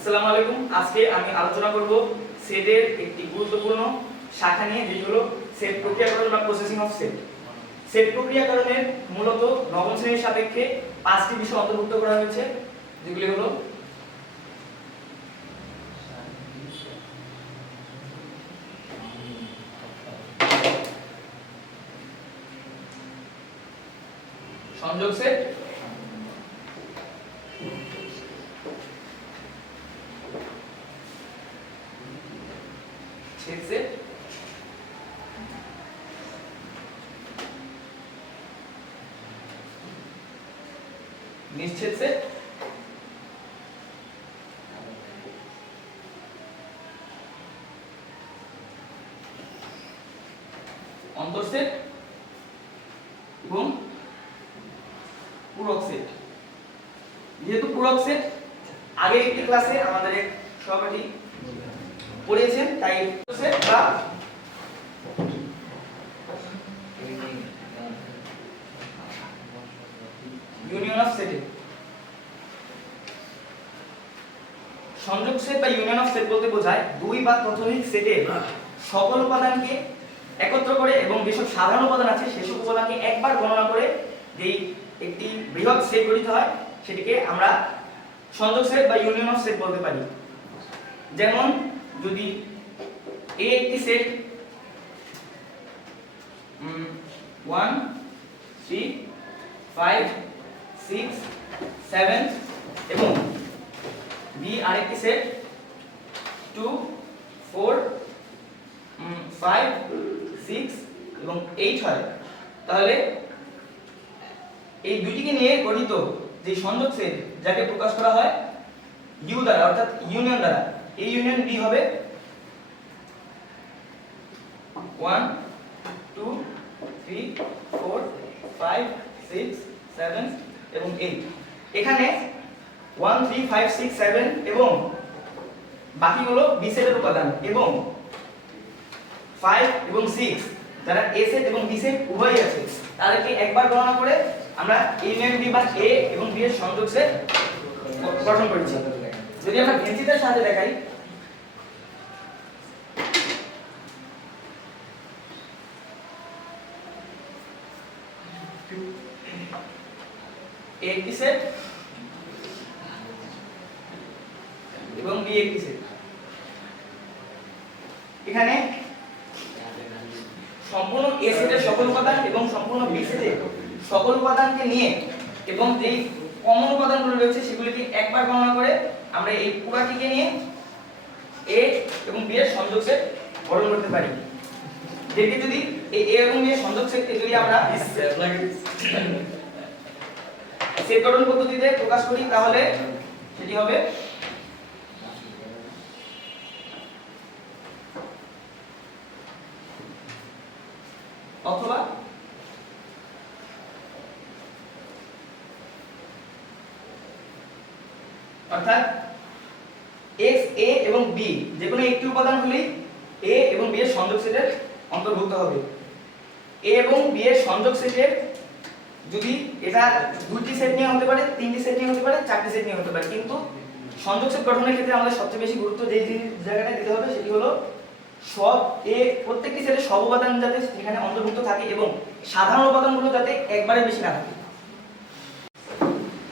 আসসালামু আলাইকুম। আজকে আমি আলোচনা করব সেটের একটি গুরুত্বপূর্ণ শাখা নিয়ে, যেটি হলো সেট প্রক্রিয়াকরণ বা প্রসেসিং অফ সেট। সেট প্রক্রিয়াকরণের মূলত নবম শ্রেণীর সাপেক্ষে 5টি বিষয় অন্তর্ভুক্ত করা হয়েছে, যেগুলি হলো সংযোগ সেট, ছেদ সেট, নিশ্ছেদ সেট, অন্তর সেট এবং পূরক সেট। যেহেতু পূরক সেট আগে একটি ক্লাসে আমাদের সহপাঠী পড়িয়েছেন, তাই সেট বা ইউনিয়ন অফ সেট। সংযোগ সেট বা ইউনিয়ন অফ সেট বলতে বোঝায় দুই বা ততোধিক সেটের সকল উপাদানকে একত্র করে এবং যেসব সাধারণ উপাদান আছে সেসব উপাদানকে একবার গণনা করে যেই একটি বৃহৎ সেট গঠিত হয় সেটিকে আমরা সংযোগ সেট বা ইউনিয়ন অফ সেট বলতে পারি। যেমন যদি এ একটি সেট 1 3 5 6 7 এবং বি আরেকটি সেট 2 4 5 6 এবং 8 হয়, তাহলে এই দুইটিকে নিয়ে গঠিত যে সংযোগ সেট যাকে প্রকাশ করা হয় ইউ দ্বারা অর্থাৎ ইউনিয়ন দ্বারা, এই ইউনিয়ন বি হবে 1 2 3 4 5 6 7 এবং 8। এখানে 1 3 5 6 7 এবং বাকিগুলো বি সেটের উপাদান এবং 5 এবং 6 যারা এ সেট এবং বি সেট উভয়ই আছে, তাদেরকে একবার গণনা করে আমরা ইউনিয়ন বি বা এ এবং বি এর সংযোগ সেট গঠন করেছি। যদি আমরা ভেন্সিটার সাথে দেখাই, এ একটি সেট এবং বি একটি সেট। এখানে সম্পূর্ণ এ সেটের সকল উপাদান এবং সম্পূর্ণ বি সেটের সকল উপাদানকে নিয়ে এবং যেই কমন উপাদানগুলো রয়েছে সেগুলিকে একবার গণনা করে আমরা এই পুরাটিকে নিয়ে এ এবং বি এর সংযোগ সেট গঠন করতে পারি। যেটি যদি এই এ এবং বি এর সংযোগ সেটকে যদি আমরা সেট গঠন পদ্ধতিতে প্রকাশ করি তাহলে সেটি হবে অথবা অর্থাৎ x a এবং b যে কোনো একটি উপাদান হলেই a এবং b এর সংযোগ সেটের অন্তর্ভুক্ত হবে। a এবং b এর সংযোগ সেটের যদি এটা দুটি সেট নিয়ে হতে পারে, তিনটি সেট নিয়ে হতে পারে, চারটি সেট নিয়ে হতে পারে, কিন্তু সংযোগ সেট গঠনের ক্ষেত্রে আমাদের সবচেয়ে বেশি গুরুত্ব যে জায়গাটা দিতে হবে সেটি হলো সব এ প্রত্যেকটি সেটের সব উপাদান যাতে সেখানে অন্তর্ভুক্ত থাকে এবং সাধারণ উপাদানগুলো যাতে একবারে বেশি না থাকে।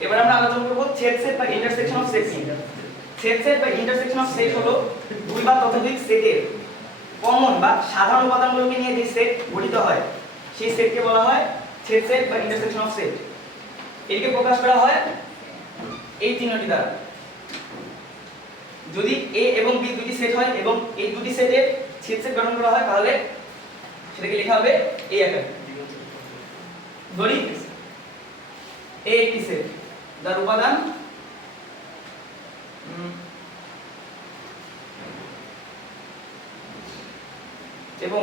এবার আমরা আলোচনা করব ছেদ সেট বা ইন্টারসেকশন অফ সেট নিয়ে। ছেদ সেট বা ইন্টারসেকশন অফ সেট হলো দুই বা ততোধিক সেটের কমন বা সাধারণ উপাদানগুলোকে নিয়ে যে সেট গঠিত হয় সেই সেটকে বলা হয় ছেদ সেট বা ইন্টারসেকশন অফ সেট। এটিকে প্রকাশ করা হয় এই চিহ্নটি দ্বারা। যদি এ এবং বি দুটি সেট হয় এবং এই দুটি সেটের ছেদ সেট গঠন করা হয় তাহলে সেটাকে লেখা হবে এই আকারে। ধরি এ একটি সেট যার উপাদান এবং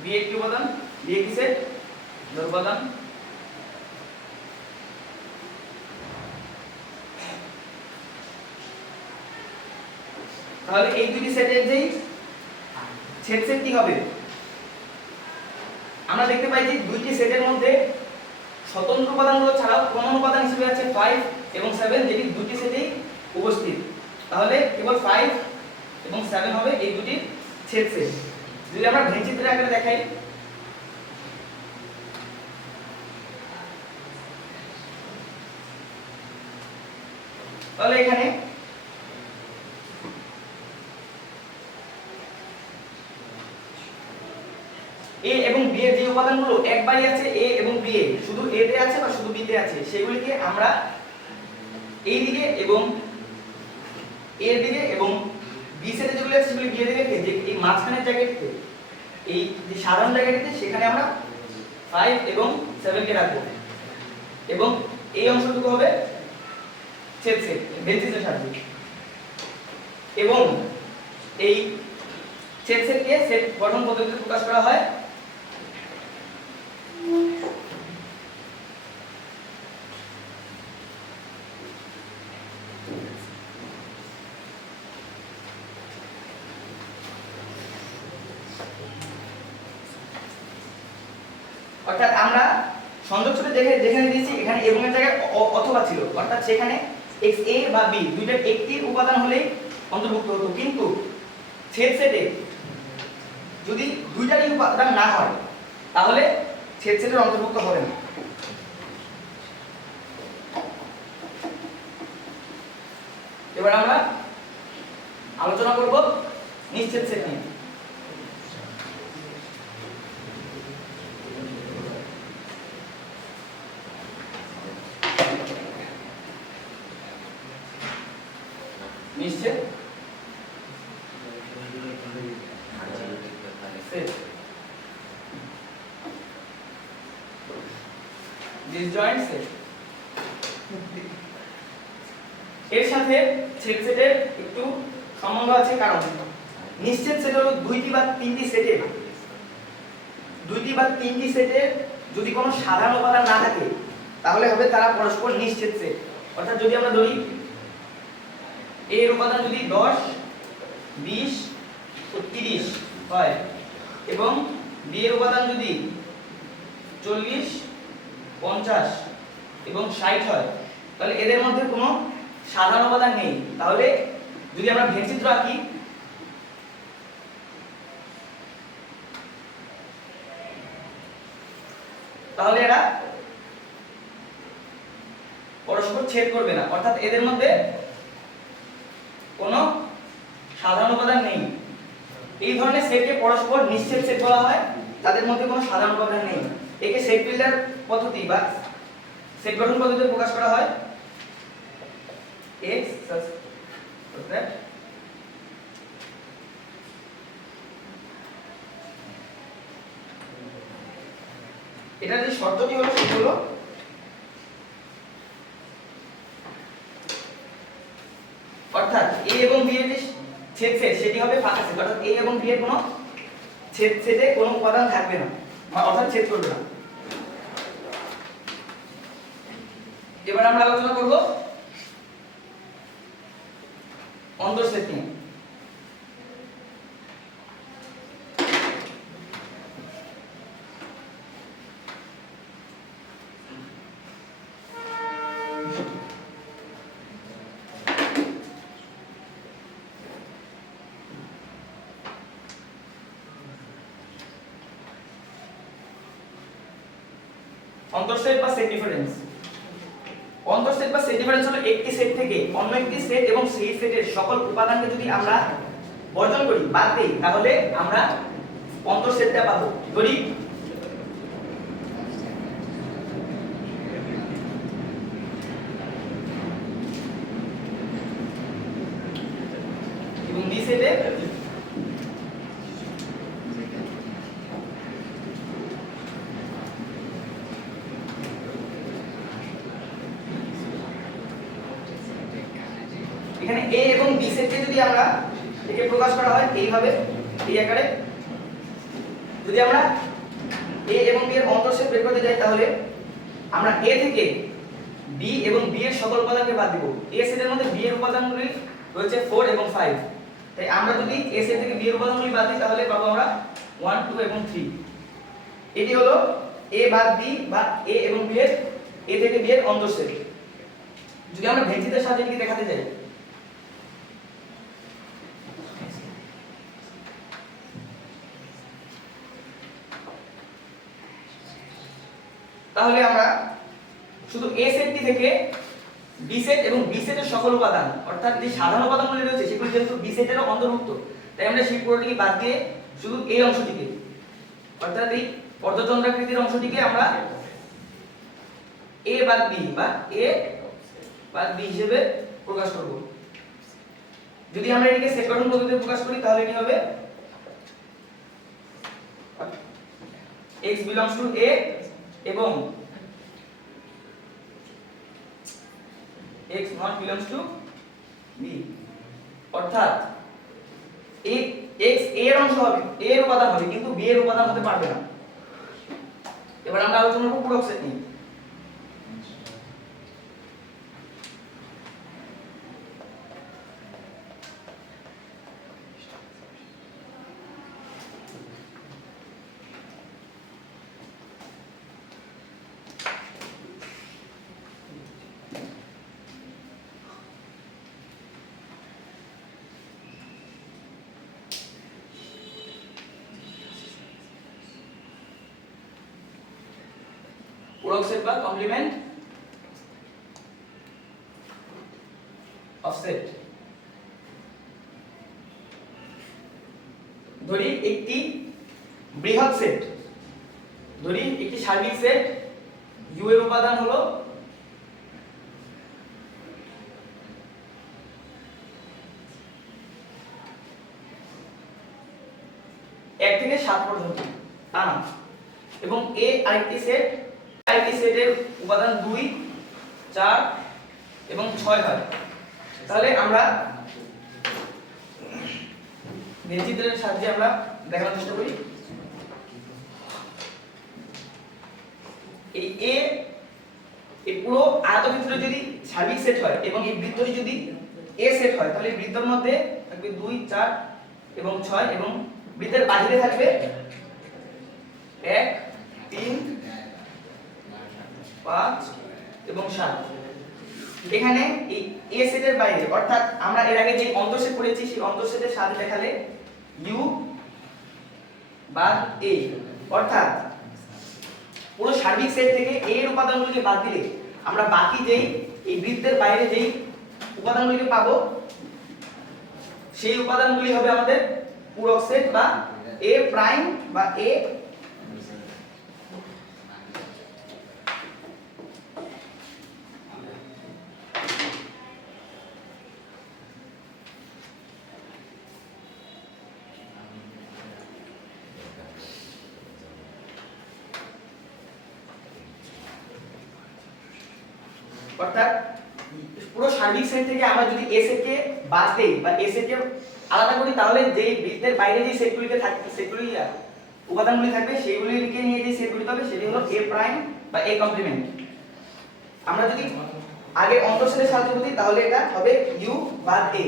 বি একটি উপাদান, বি একটি সেট যার উপাদান তাহলে এই দুটি সেটের যেই ছেদ সেট কি হবে, আমরা দেখতে পাই যে দুইটি সেটের মধ্যে স্বতন্ত্র উপাদানগুলো ছাড়াও কমন উপাদান হিসেবে আছে 5 এবং 7 যেটি দুটি সেটেই উপস্থিত। তাহলে কেবল 5 এবং 7 হবে এই দুটি ছেদ সেট। যদি আমরা ভেঞ্চিত্রের আকারে দেখাই, তাহলে এখানে এ এবং বি এর যে উপাদানগুলো একবারই আছে এ এবং বি এ, শুধু এ তে আছে বা শুধু বি তে আছে, সেগুলিকে আমরা এই দিকে এবং এর দিকে এবং বি সেটে যেগুলো আছে সেগুলি বি এর দিকে রেখে যে এই মাঝখানের জায়গাটিতে, এই যে সাধারণ জায়গাটিতে, সেখানে আমরা 5 এবং 7 কে রাখবো এবং এই অংশটুকু হবে ছেদ সেট বেঞ্চিসের সাহায্যে। এবং এই ছেদ সেটকে সেট গঠন পদ্ধতিতে প্রকাশ করা হয় অর্থাৎ আমরা সংযোগ সূত্রে যেখানে দিয়েছি এখানে এবং এর জায়গায় অথবা ছিল, অর্থাৎ সেখানে x a বা b দুইটার একটি উপাদান হলেই অন্তর্ভুক্ত হতো, কিন্তু ছেদ সেটে যদি দুইটারই উপাদান না হয় তাহলে ছেদ সেটের অন্তর্ভুক্ত হবে না। এবার আমরা আলোচনা করব নিশ্চিত সেট নিয়ে। নিশ্চিত সেট ডিসজয়েন্ট সেট। এর সাথে ছেদ সেটের একটু সম্বন্ধ আছে, কারণ নিশ্চিত সেট হলো দুইটি বা তিনটি সেটের যদি কোনো সাধারণ উপাদান না থাকে তাহলে হবে তারা পরস্পর নিশ্চিত সেট। অর্থাৎ যদি আমরা ধরি a এর উপাদান যদি 10, 20 ও 30 হয় এবং b এর উপাদান যদি 40, 50 এবং 60 হয়, তাহলে এদের মধ্যে কোনো সাধারণ উপাদান নেই। তাহলে যদি আমরা ভেনচিত্র আঁকি, তাহলে এরা পরস্পর ছেদ করবে না, অর্থাৎ এদের মধ্যে কোনো সাধারণ উপাদান নেই। এই ধরনের সেটকে পরস্পর নিশ্চিত সেট বলা হয়, তাদের মধ্যে কোনো সাধারণ উপাদান নেই। একে সেট বিল্ডার পদ্ধতি বা সেট গঠন পদ্ধতিতে প্রকাশ করা হয় x such that এটার যে শর্তটি হলো সেটি হলো অর্থাৎ a এবং b এর যে ছেদ সেট সেটি হবে ফাঁকা সেট, অর্থাৎ a এবং b এর কোনো ছেদ সেটে কোনো উপাদান থাকবে না, অর্থাৎ ছেদ করবে না। এবার আমরা আলোচনা করব অন্তর সেট নিয়ে। অন্তরসেট বা সেট ডিফারেন্স। অন্তরসেট বা সেট ডিফারেন্স হলো একটি সেট থেকে অন্য একটি সেট এবং সেই সেটের সকল উপাদানকে যদি আমরা বর্জন করি, বাদ দেই, তাহলে আমরা অন্তরসেটটা পাবো। ধরি এবং বি সেটে এখানে a এবং b সেটকে যদি আমরা একে প্রকাশ করা হয় এইভাবে, এই আকারে। যদি আমরা a এবং b এর অন্তরসেট বের করতে যাই, তাহলে আমরা a থেকে b এবং b এর সকল উপাদানকে বাদ দিব। a সেটের মধ্যে b এর উপাদানগুলি রয়েছে 4 এবং 5, তাই আমরা যদি a সেট থেকে b এর উপাদানগুলি বাদ দিই তাহলে পাবো আমরা 1, 2 এবং 3। এটি হলো a বাদ b বা a এবং b এর a থেকে b এর অন্তরসেট। যদি আমরা ভেঞ্চিতের সাহায্যে এটি দেখাতে যাই, তাহলে আমরা শুধু এ সেটটি থেকে বি সেট এবং বি সেটের সকল উপাদান অর্থাৎ যে সাধারণ উপাদানগুলি রয়েছে সেগুলি যেহেতু বি সেটেরও অন্তর্ভুক্ত, তাই আমরা সেই পুরোটিকে বাদ দিয়ে শুধু এই অংশটিকে অর্থাৎ এই অর্ধচন্দ্রাকৃতির অংশটিকে আমরা এ বাদ বি বা এ বাদ বি হিসেবে প্রকাশ করব। যদি আমরা এটিকে সেট গঠন পদ্ধতিতে প্রকাশ করি তাহলে কি হবে, x belongs to a এবং x not belongs to b, অর্থাৎ x a এর অংশ হবে, a এর উপাদান হবে কিন্তু b এর উপাদান হতে পারবে না। এবার আমরা আলোচনা করব পূরক সেট নিয়ে। পূরক সেট বা কমপ্লিমেন্ট অফ সেট। ধরি একটি বৃহৎ সেট, ধরি একটি সার্বিক সেট ইউ এর উপাদান হলো এক থেকে 7 পর্যন্ত তা না, এবং এ আরেকটি সেট, আরেকটি সেটের উপাদান 2, 4 এবং 6 হয়। তাহলে আমরা চিত্রের সাহায্যে আমরা দেখানোর চেষ্টা করি। এই এ এই পুরো আয়তক্ষেত্র যদি সার্বিক সেট হয় এবং এই বৃত্তটি যদি এ সেট হয় তাহলে বৃত্তের মধ্যে থাকবে 2, 4 এবং 6 এবং বৃত্তের বাইরে থাকবে 1, 3, 5 এবং 7। এখানে এই এ সেটের বাইরে অর্থাৎ আমরা এর আগে যে অন্তঃসেট পড়েছি সেই অন্তঃসেটের সাথে দেখালে ইউ বা এ, অর্থাৎ পুরো সার্বিক সেট থেকে এ এর উপাদানগুলোকে বাদ দিলে আমরা বাকি যেই এই বৃত্তের বাইরে যেই উপাদানগুলোকে পাবো সেই উপাদানগুলি হবে আমাদের পূরক সেট বা এ প্রাইম বা এ অর্থাৎ পুরো সার্বিক সেট থেকে আমরা যদি এ সেটকে বাদ দেই বা এ সেটকে আলাদা করি তাহলে যে বৃত্তের বাইরে যে সেটগুলিকে থাকবে সেটগুলি উপাদানগুলি থাকবে সেইগুলিকে নিয়ে যে সেটগুলি হবে সেটি হলো এ প্রাইম বা এ কমপ্লিমেন্ট। আমরা যদি আগে অন্তঃসেটের সাহায্য করি তাহলে এটা হবে ইউ বাদ এ।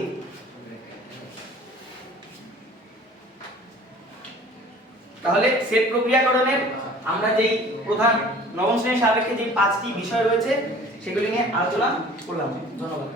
তাহলে সেট প্রক্রিয়াকরণের আমরা যেই প্রধান নবম শ্রেণীর সাপেক্ষে যে 5টি বিষয় রয়েছে সেগুলি নিয়ে আলোচনা করলাম। ধন্যবাদ।